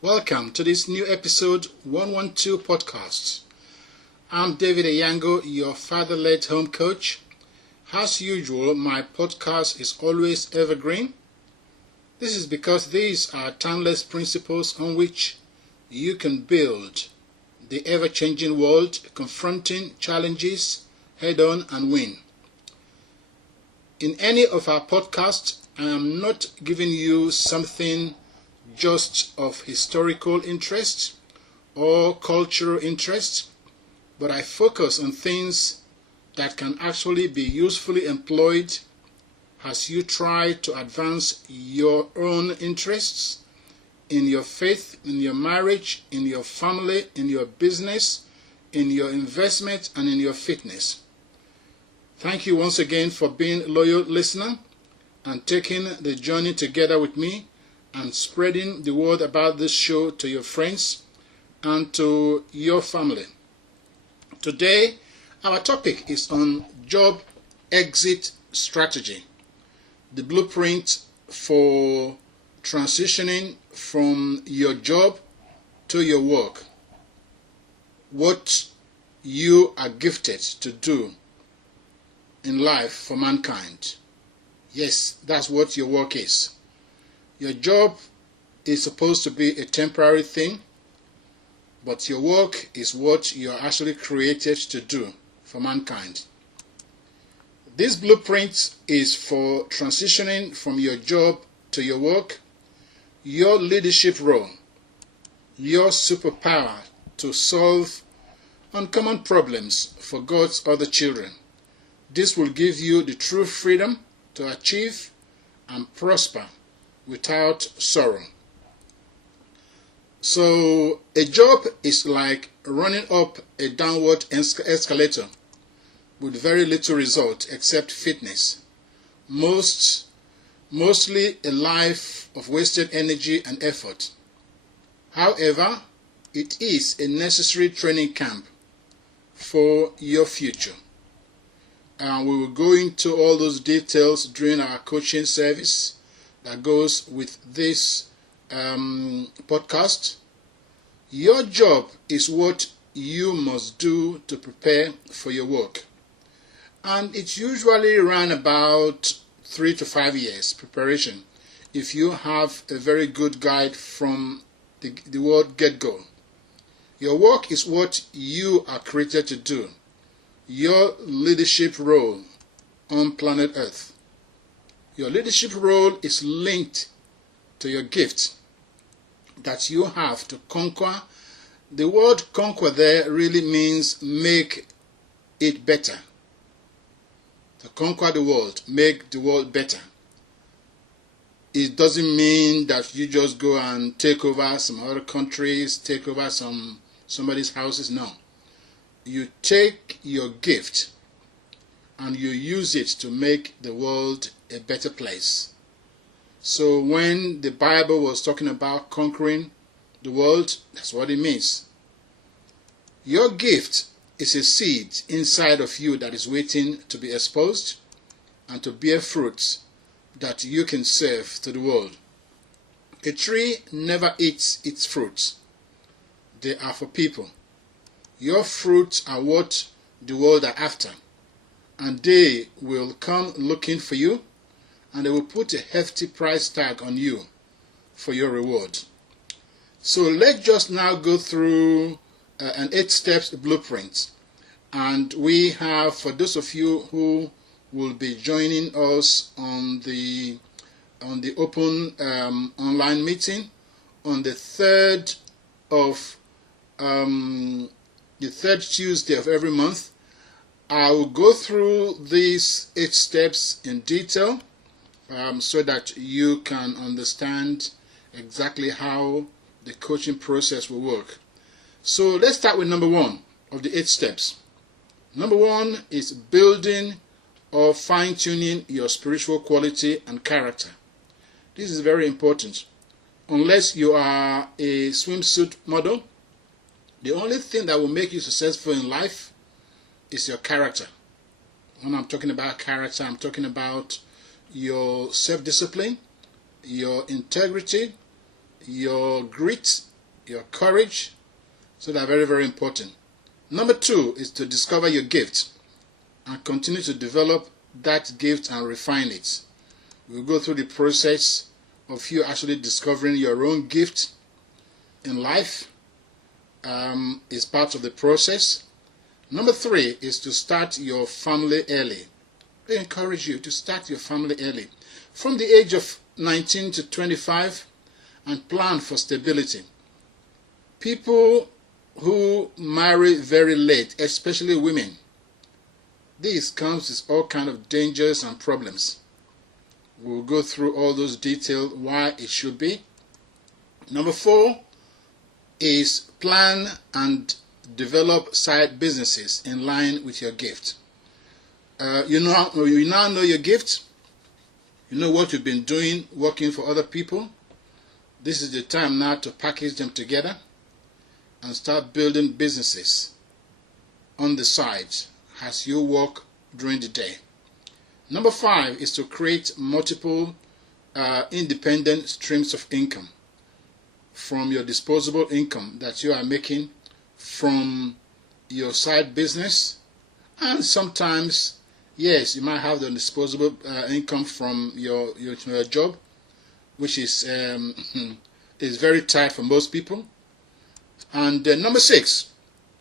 Welcome to this new episode 112 podcast. I'm David Eyiangho, your father-led home coach. As usual, my podcast is always evergreen. This is because these are timeless principles on which you can build the ever-changing world, confronting challenges head-on and win. In any of our podcasts, I am not giving you something just of historical interest or cultural interest, but I focus on things that can actually be usefully employed as you try to advance your own interests in your faith, in your marriage, in your family, in your business, in your investment, and in your fitness. Thank you once again for being a loyal listener and taking the journey together with me and spreading the word about this show to your friends and to your family. Today, our topic is on job exit strategy, the blueprint for transitioning from your job to your work, what you are gifted to do in life for mankind. Yes, that's what your work is. Your job is supposed to be a temporary thing, but your work is what you are actually created to do for mankind. This blueprint is for transitioning from your job to your work, your leadership role, your superpower to solve uncommon problems for God's other children. This will give you the true freedom to achieve and prosper without sorrow. So a job is like running up a downward escalator with very little result except fitness. Mostly a life of wasted energy and effort. However, it is a necessary training camp for your future. And we will go into all those details during our coaching service that goes with this podcast. Your job is what you must do to prepare for your work. And it's usually around about 3 to 5 years preparation if you have a very good guide from the word get-go. Your work is what you are created to do. Your leadership role on planet Earth. Your leadership role is linked to your gift that you have to conquer. The word conquer there really means make it better. To conquer the world, make the world better. It doesn't mean that you just go and take over some other countries, take over somebody's houses. No. You take your gift and you use it to make the world a better place. So when the Bible was talking about conquering the world, that's what it means. Your gift is a seed inside of you that is waiting to be exposed and to bear fruits that you can serve to the world. A tree never eats its fruits. They are for people. Your fruits are what the world are after, and they will come looking for you, and they will put a hefty price tag on you for your reward. So let's just now go through an 8 steps blueprint. And we have, for those of you who will be joining us on the open online meeting on the third Tuesday of every month, I will go through these 8 steps in detail so that you can understand exactly how the coaching process will work. So let's start with number 1 of the 8 steps. Number 1 is building or fine-tuning your spiritual quality and character. This is very important. Unless you are a swimsuit model, the only thing that will make you successful in life is your character. When I'm talking about character, I'm talking about your self-discipline, your integrity, your grit, your courage. So they are very, very important. Number 2 is to discover your gift and continue to develop that gift and refine it. We'll go through the process of you actually discovering your own gift in life. Is part of the process. Number 3 is to start your family early. I encourage you to start your family early, from the age of 19 to 25, and plan for stability. People who marry very late, especially women, this comes with all kind of dangers and problems. We'll go through all those details, why it should be. Number 4 is plan and develop side businesses in line with your gift. You now know your gift. You know what you've been doing, working for other people. This is the time now to package them together and start building businesses on the side as you work during the day. Number 5 is to create multiple independent streams of income from your disposable income that you are making from your side business, and sometimes, yes, you might have the disposable income from your job, which is very tight for most people. And number 6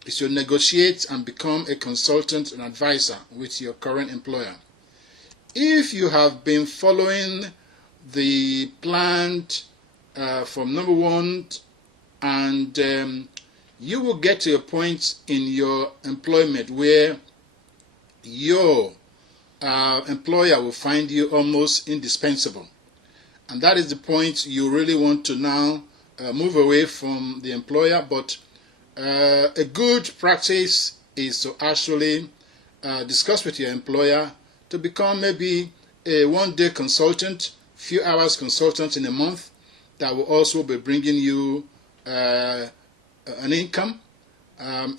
is to negotiate and become a consultant and advisor with your current employer. If you have been following the plan from number 1, and you will get to a point in your employment where your employer will find you almost indispensable. And that is the point you really want to now move away from the employer. But a good practice is to actually discuss with your employer to become maybe a one-day consultant, few hours consultant in a month, that will also be bringing you an income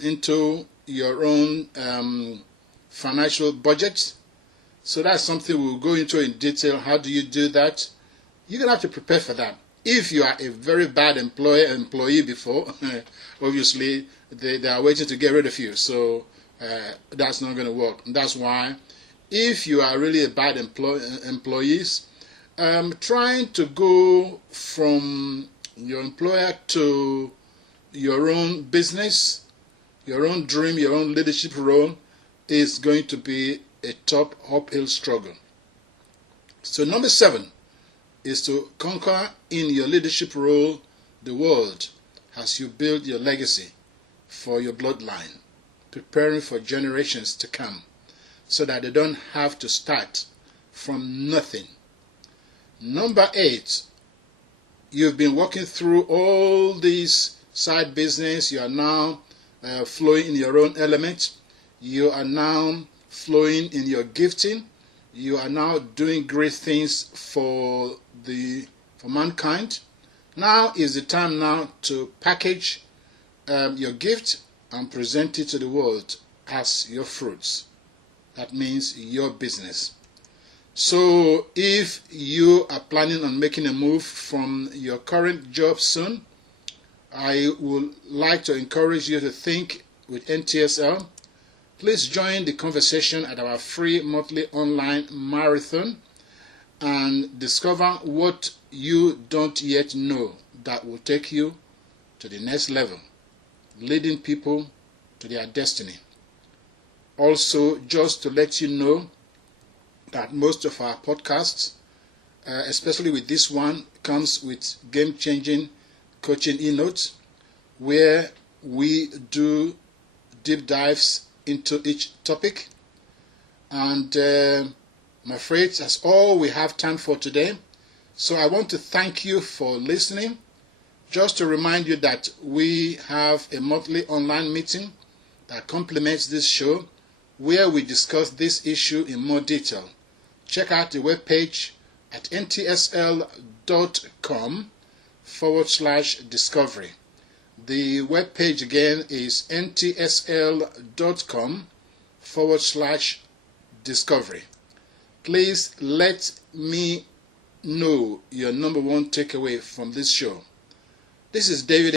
into your own financial budget. So that's something we'll go into in detail. How do you do that? You're going to have to prepare for that. If you are a very bad employee before, obviously they are waiting to get rid of you. So that's not going to work. And that's why if you are really a bad employees, trying to go from your employer to your own business, your own dream, your own leadership role is going to be a top uphill struggle. So number 7 is to conquer in your leadership role the world as you build your legacy for your bloodline, preparing for generations to come so that they don't have to start from nothing. Number 8, you've been working through all these side business. You are now flowing in your own element. You are now flowing in your gifting. You are now doing great things for mankind. Now is the time now to package your gift and present it to the world as your fruits. That means your business. So if you are planning on making a move from your current job soon, I would like to encourage you to think with NTSL. Please join the conversation at our free monthly online marathon and discover what you don't yet know that will take you to the next level, leading people to their destiny. Also, just to let you know that most of our podcasts, especially with this one, comes with GameChanger Coaching eNote, where we do deep dives into each topic. And I'm afraid that's all we have time for today. So I want to thank you for listening. Just to remind you that we have a monthly online meeting that complements this show, where we discuss this issue in more detail. Check out the webpage at ntsl.com/discovery. The webpage again is ntsl.com/discovery. Please let me know your number 1 takeaway from this show. This is David